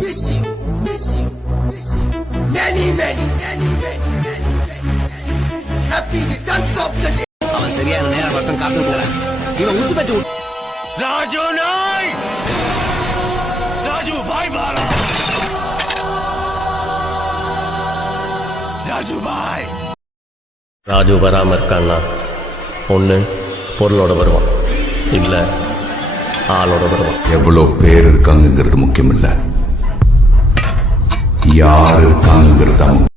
miss you, miss you, miss you. Many, many, many, many, many, many, many. Happy returns of the day. அவன் சரியான நேரம் பக்கம் காத்து போறான். இவன் உத்து பட்டு ராஜு நாய் ராஜு பாய் பாரா ராஜு பாய் ராஜு வராம இருக்கான்னா ஒண்ணு பொருளோட வருவான், இல்ல ஆளோட வருவான். எவ்வளவு பேர் இருக்காங்கிறது முக்கியம் இல்ல, யார் இருக்காங்கிறது